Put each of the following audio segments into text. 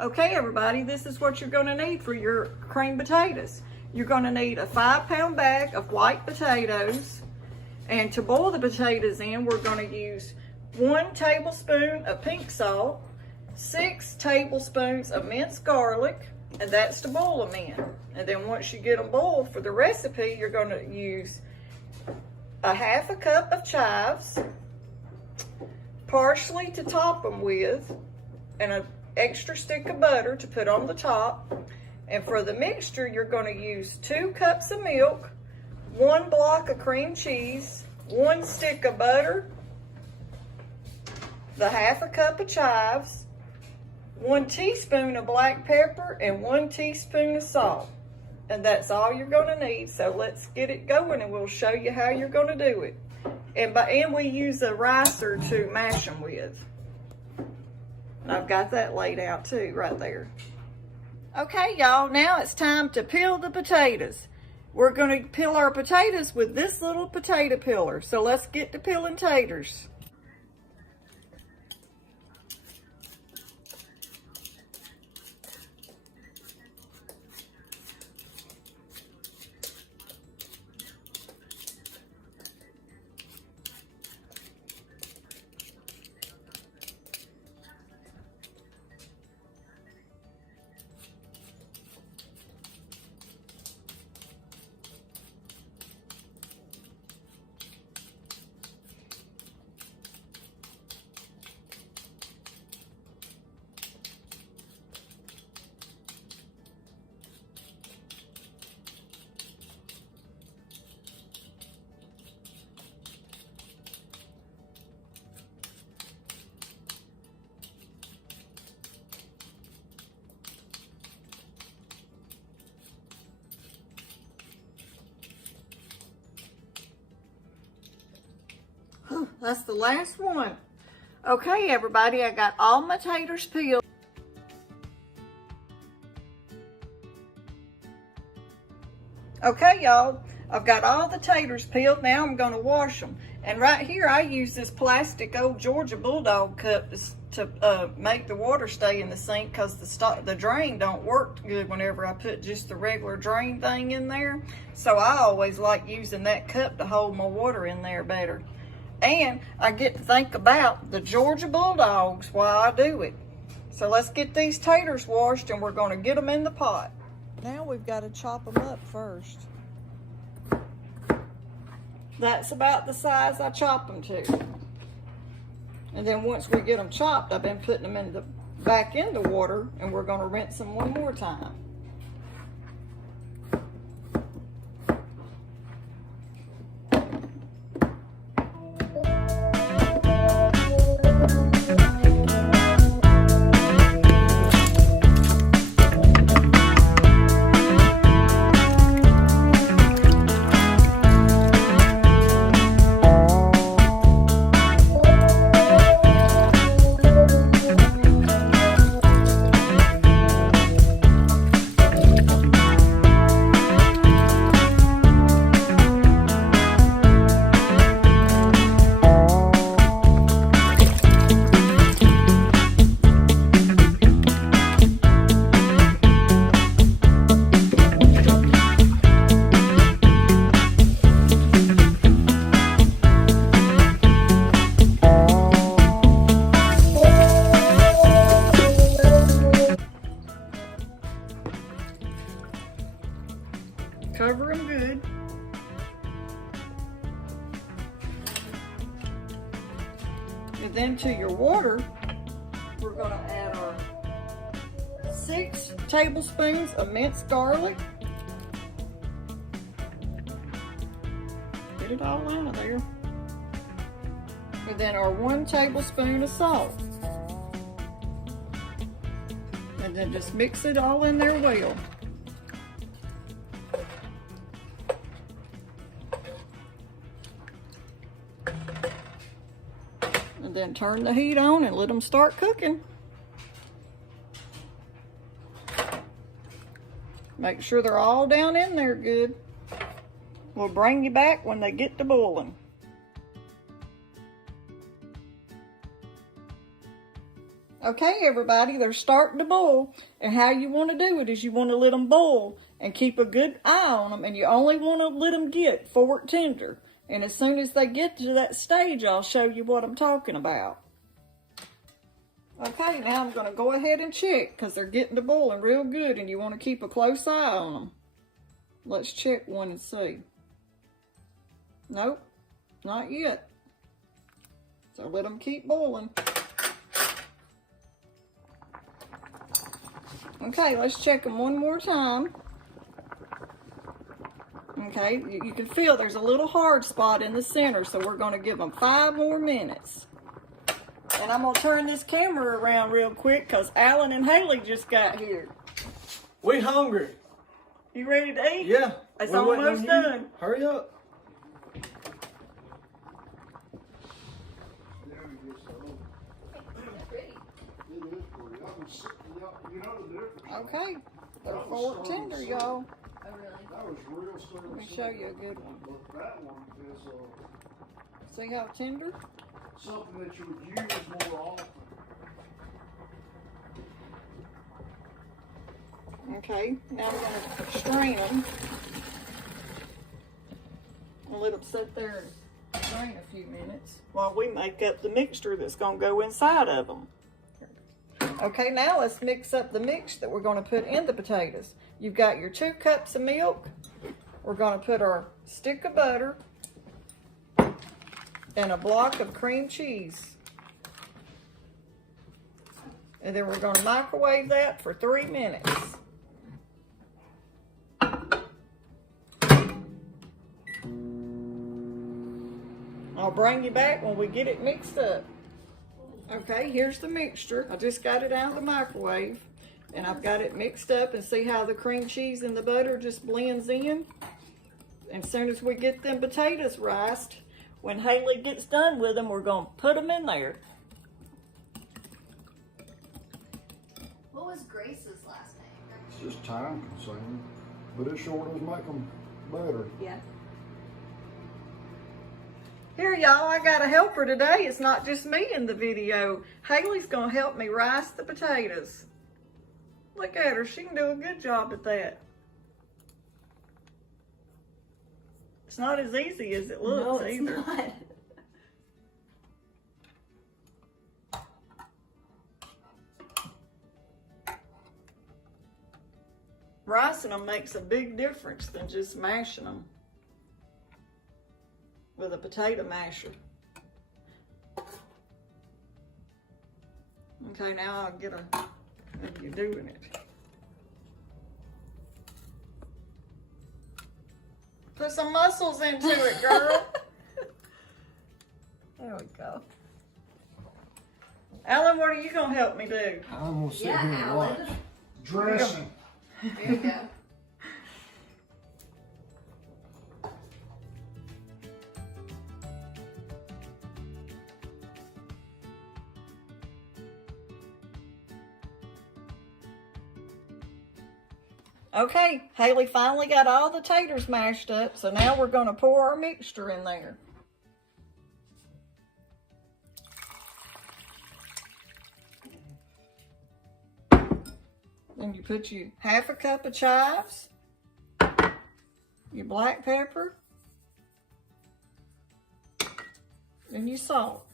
Okay, everybody, this is what you're going to need for your creamed potatoes. You're going to need a 5-pound bag of white potatoes. And to boil the potatoes in, we're going to use 1 tablespoon of pink salt, 6 tablespoons of minced garlic, and that's to boil them in. And then once you get them boiled for the recipe, you're going to use a 1/2 cup of chives, parsley to top them with, and an extra stick of butter to put on the top. And for the mixture, you're going to use 2 cups of milk, 1 block of cream cheese, 1 stick of butter, the 1/2 cup of chives, 1 teaspoon of black pepper, and 1 teaspoon of salt. And that's all you're going to need. So let's get it going and we'll show you how you're going to do it. And we use a ricer to mash them with. And I've got that laid out too, right there. Okay, y'all, now it's time to peel the potatoes. We're going to peel our potatoes with this little potato peeler. So let's get to peeling taters. That's the last one. Okay, everybody, I got all my taters peeled. Okay, y'all, I've got all the taters peeled. Now I'm going to wash them. And right here, I use this plastic old Georgia Bulldog cup to make the water stay in the sink, because the drain don't work good whenever I put just the regular drain thing in there. So I always like using that cup to hold my water in there better. And I get to think about the Georgia Bulldogs while I do it. So let's get these taters washed and we're going to get them in the pot. Now we've got to chop them up first. That's about the size I chop them to. And then once we get them chopped, I've been putting them back in the water, and we're going to rinse them one more time. Cover them good. And then to your water, we're going to add our 6 tablespoons of minced garlic. Get it all out of there. And then our 1 tablespoon of salt. And then just mix it all in there well. And then turn the heat on and let them start cooking. Make sure they're all down in there good. We'll bring you back when they get to boiling. Okay, everybody, they're starting to boil. And how you want to do it is you want to let them boil and keep a good eye on them. And you only want to let them get fork tender. And as soon as they get to that stage, I'll show you what I'm talking about. Okay, now I'm going to go ahead and check because they're getting to boiling real good. And you want to keep a close eye on them. Let's check one and see. Nope, not yet. So let them keep boiling. Okay, let's check them one more time. Okay, you can feel there's a little hard spot in the center, so we're going to give them 5 more minutes. And I'm going to turn this camera around real quick because Alan and Haley just got here. We hungry. You ready to eat? Yeah. It's almost done. Hurry up. Okay, they're fork tender, y'all. Oh, really? That was real serious. Let me show you a good one. But that one is See how tender? something that you would use more often. Okay, now I'm going to strain them. And let them sit there and drain a few minutes while we make up the mixture that's going to go inside of them. Okay, now let's mix up the mix that we're going to put in the potatoes. You've got your 2 cups of milk. We're going to put our stick of butter and a block of cream cheese. And then we're going to microwave that for 3 minutes. I'll bring you back when we get it mixed up. Okay, here's the mixture. I just got it out of the microwave and I've got it mixed up, and see how the cream cheese and the butter just blends in? And as soon as we get them potatoes riced, when Haley gets done with them, we're going to put them in there. What was Grace's last name? It's just time consuming, but it sure does make them better. Yeah. Here, y'all, I got a helper today. It's not just me in the video. Haley's going to help me rice the potatoes. Look at her. She can do a good job at that. It's not as easy as it looks No, it's either. not. Ricing them makes a big difference than just mashing them with a potato masher. Okay, now I'll get a, if you're doing it. Put some muscles into it, girl. There we go. Alan, what are you gonna help me do? I'm gonna sit Yeah, here and Alan. watch. Dressing. There you go. Okay, Haley finally got all the taters mashed up, so now we're gonna pour our mixture in there. Then you put your 1/2 cup of chives, your black pepper, and your salt.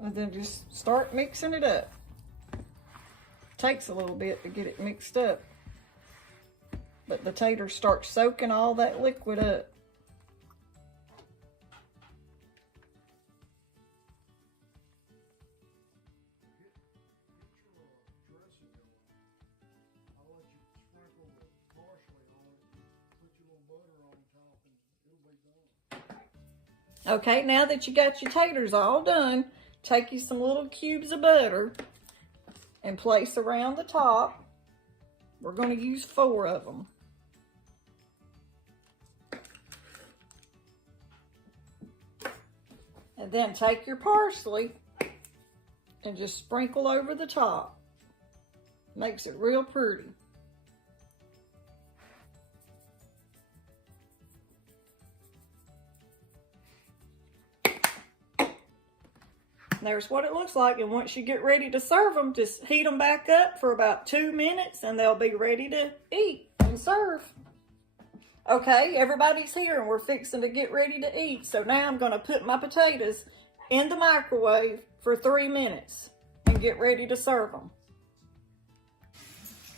And then just start mixing it up. Takes a little bit to get it mixed up, but the taters start soaking all that liquid up. Okay, now that you got your taters all done, take you some little cubes of butter and place around the top. We're going to use 4 of them. And then take your parsley and just sprinkle over the top. Makes it real pretty. there's what it looks like. And once you get ready to serve them, just heat them back up for about 2 minutes and they'll be ready to eat and serve. Okay, everybody's here and we're fixing to get ready to eat. So now I'm going to put my potatoes in the microwave for 3 minutes and get ready to serve them.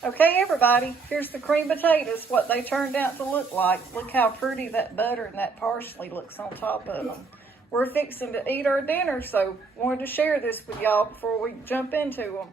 Okay, everybody, here's the cream potatoes, what they turned out to look like. Look how pretty that butter and that parsley looks on top of them. We're fixing to eat our dinner, so wanted to share this with y'all before we jump into them.